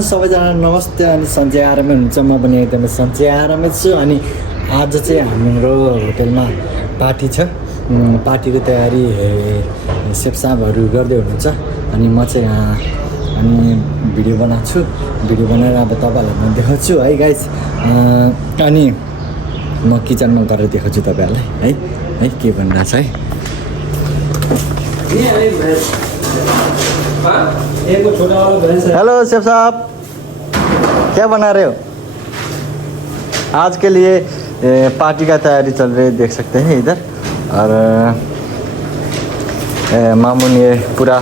सबैजना नमस्ते। अनि सन्चै आरामै हुनुहुन्छ, म पनि एकदमै सन्चै आरामै छु। अनि आज चाहिँ हाम्रो होटलमा पार्टी छ। पार्टीको तयारी सेपसापहरू गर्दै हुनुहुन्छ। अनि म चाहिँ यहाँ अनि भिडियो बनाएको छु। भिडियो बनाएर अब तपाईँहरूलाई म देखाउँछु है गाइस। अनि म किचनमा गएर देखाउँछु तपाईँहरूलाई है के भनिरहेको छ है। हेलो शेफ साहब, क्या बना रहे हो? आज के लिए पार्टी का तैयारी चल रही है, देख सकते हैं इधर। और मामून ये पूरा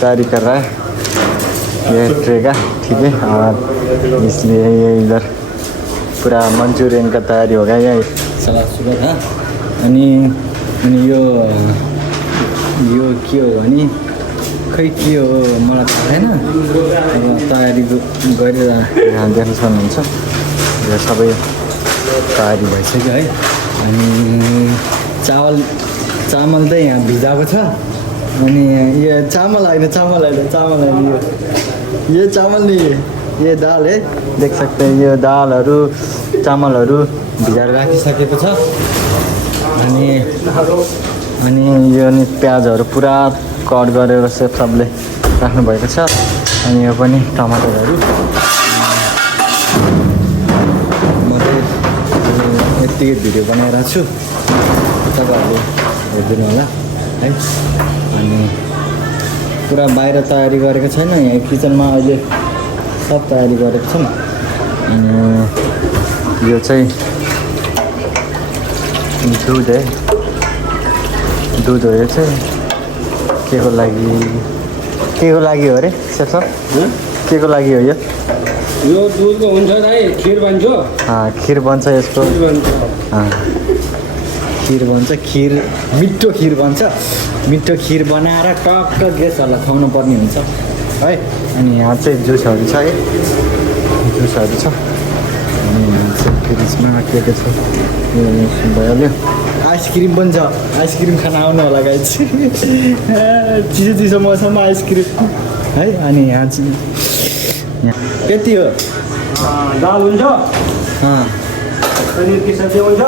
तैयारी कर रहा है ये ट्रे का, ठीक है। और इसलिए ये इधर पूरा मंचूरियन का तैयारी हो गया। ये सलाद सुलाद हाँ। अनि यो के हो भने खै के हो मलाई थाहा छैन। अब तयारी गरेर यहाँ देख्न सक्नुहुन्छ यो सबै तयारी भइसक्यो है। अनि चामल चाहिँ यहाँ भिजाएको छ। अनि यो चामल होइन यो चामल नि ये दाल है, देख सकते हैं। यो दालहरू चामलहरू भिजाएर राखिसकेको छ। अनि यो नि प्याजहरू पुरा कट गरेर सेफ सबले राख्नुभएको छ। अनि यो पनि टमाटरहरू म चाहिँ यतिकै भिडियो बनाइरहेको छु, तपाईँहरूले हेरिदिनु होला है। अनि पुरा बाहिर तयारी गरेको छैन, यहाँ किचनमा अहिले सब तयारी गरेको छौँ। अनि यो चाहिँ दुध हो यो चाहिँ के को लागि हो अरे सेफ साहब? के को लागि हो यो दुधको हुन्छ दाइ, खिर बन्छ। खिर बन्छ यसको। खिर बन्छ, मिठो खिर बन्छ। मिठो खिर बनाएर टक्क गेस्टहरूलाई खुवाउनु पर्ने हुन्छ है। अनि यहाँ चाहिँ जुसहरू छ है, जुसहरू छ। अनि यहाँ चाहिँ फ्रिजमा के छ भइहाल्यो। आइसक्रिम पनि छ, आइसक्रिम खान आउनु होला गाइस। चिसो मौसममा आइसक्रिम है। अनि यहाँ चाहिँ यति हो। दाल हुन्छ, पनिर की सब्जी हुन्छ,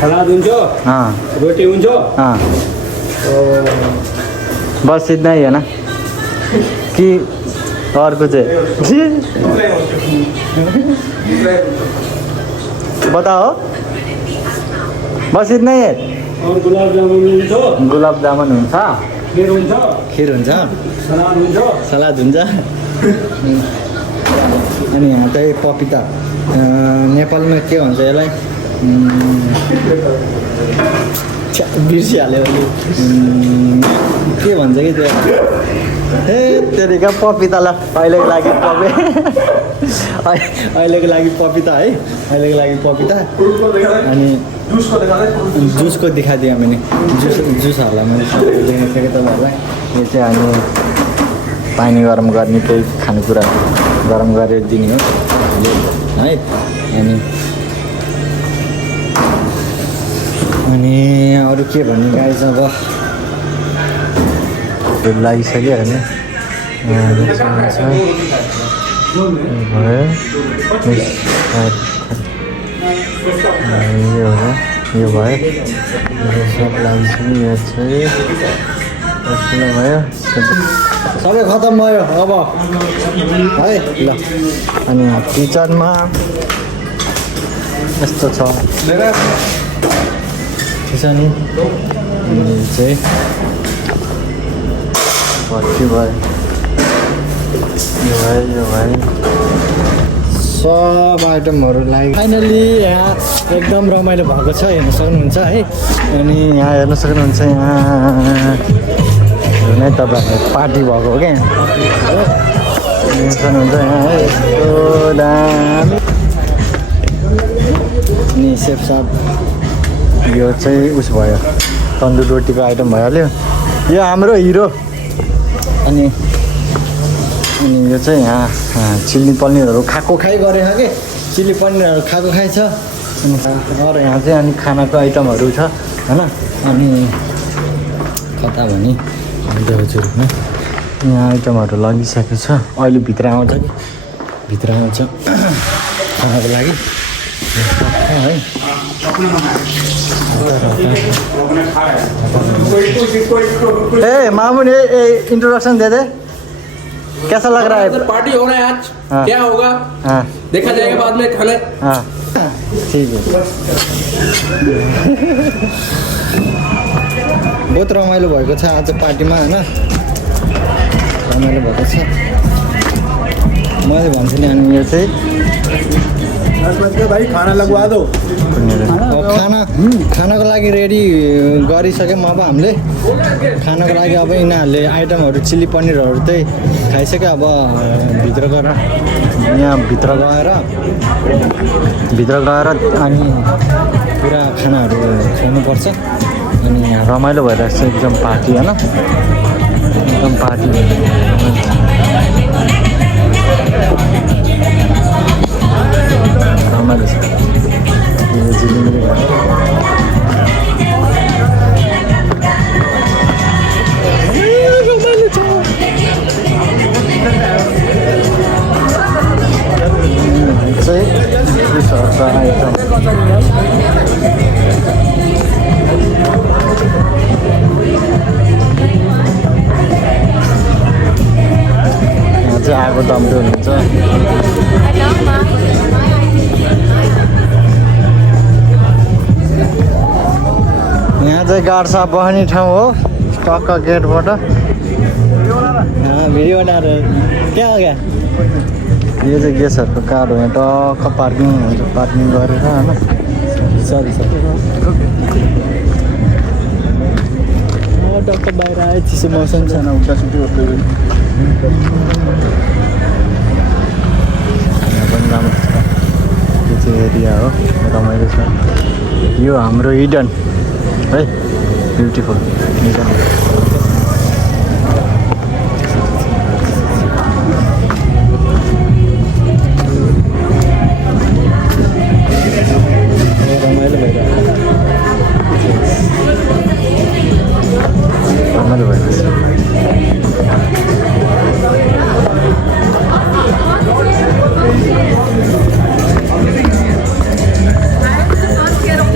सलाद हुन्छ, रोटी हुन्छ। बस इतना ही है ना कि और कुछ है? बताओ, बस इतना ही है। और गुलाब जामुन हुन्छ, खिर हुन्छ, सलाद हुन्छ। अनि यहाँ चाहिँ पपिता, नेपालमा के भन्छ यसलाई? बिर्सिहाल्यो भने के भन्छ कि त्यो त्यतिका पपितालाई अहिलेको लागि पपिता है, अहिलेको लागि पपिता। अनि जुसको देखाइदिएँ मैले, जुसहरूलाई मैले देखाइसकेँ तपाईँहरूलाई। यो चाहिँ हामी पानी गरम गर्ने केही खानेकुरा गरम गरेर दिने हो है। अनि अरू के भन्ने गाइस, अब लागिसक्यो होइन। यो भयो सब लागिसक्यो। यो चाहिँ भयो, सबै खतम भयो अब है ल। अनि किचनमा यस्तो छ किचन चाहिँ भर्ती भयो। यो भयो सब आइटमहरू लागि फाइनली यहाँ एकदम रमाइलो भएको छ, हेर्न सक्नुहुन्छ है। अनि यहाँ हेर्न सक्नुहुन्छ, यहाँ नै तपाईँहरूको पार्टी भएको हो क्या। हेर्न सक्नुहुन्छ यहाँ है, यस्तो दामी। अनि सेफ साहब यो चाहिँ उस भयो, तन्दुर रोटीको आइटम भइहाल्यो। यो हाम्रो हिरो। अनि यो चाहिँ यहाँ चिल्ली पनिरहरू खाइ गरेको के, चिल्ली पनिरहरू खाइ छ। अनि यहाँ चाहिँ अनि खानाको आइटमहरू छ होइन। अनि कता भने हजुर यहाँ आइटमहरू लगिसकेको छ अहिले भित्र आउँछ कि भित्र आउँछ खानको लागि है ए मामून इंट्रोडक्शन दे दे कैसा लग रहा है सर पार्टी हो रहा है आज हाँ। क्या होगा हाँ देखा जाएगा बाद में खाना हाँ ठीक है बहुत रमाइलो भएको छ आज पार्टीमा हैन रमाइलो भएको छ मैले भन्छु नि अनि यो चाहिँ भाई खाना लगवा दो खानाको लागि रेडी गरिसक्यौँ अब हामीले खानाको लागि अब यिनीहरूले आइटमहरू चिल्ली पनिरहरू चाहिँ खाइसक्यो अब भित्र गएर यहाँ भित्र गएर अनि पुरा खानाहरू खुवाउनुपर्छ अनि यहाँ रमाइलो भइरहेको छ एकदम पार्टी होइन एकदम पार्टी रमाइलो छ झिलिमिली भयो रमाइलो छ चाहिँ जुसहरूको आइटम यहाँ चाहिँ आगो दम्दो हुनुहुन्छ यहाँ चाहिँ गार्ड साहब बस्ने ठाउँ हो टक्क गेटबाट भिडियो बनाएर क्या हो क्या यो चाहिँ गेस्टहरूको कार हो यहाँ टक्क पार्किङ हुन्छ पार्किङ गरेर होइन सरी टक्क बाहिर आयो चिसो मौसम छ उतासुटी यहाँ पनि राम्रो छ यो चाहिँ एरिया हो रमाइलो छ यो हाम्रो इडन है ब्युटिफुल इडन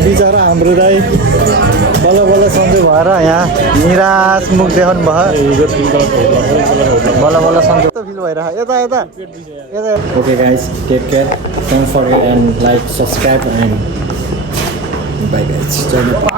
बिचरा हाम्रो दाइ बल्ल बल्ल सन्चै भएर यहाँ निराश मुख देखाउनु भयो बल्ल बल्ल सन्चै फिल भइरहेको यता यता यता okay guys take care don't forget and like subscribe and bye guys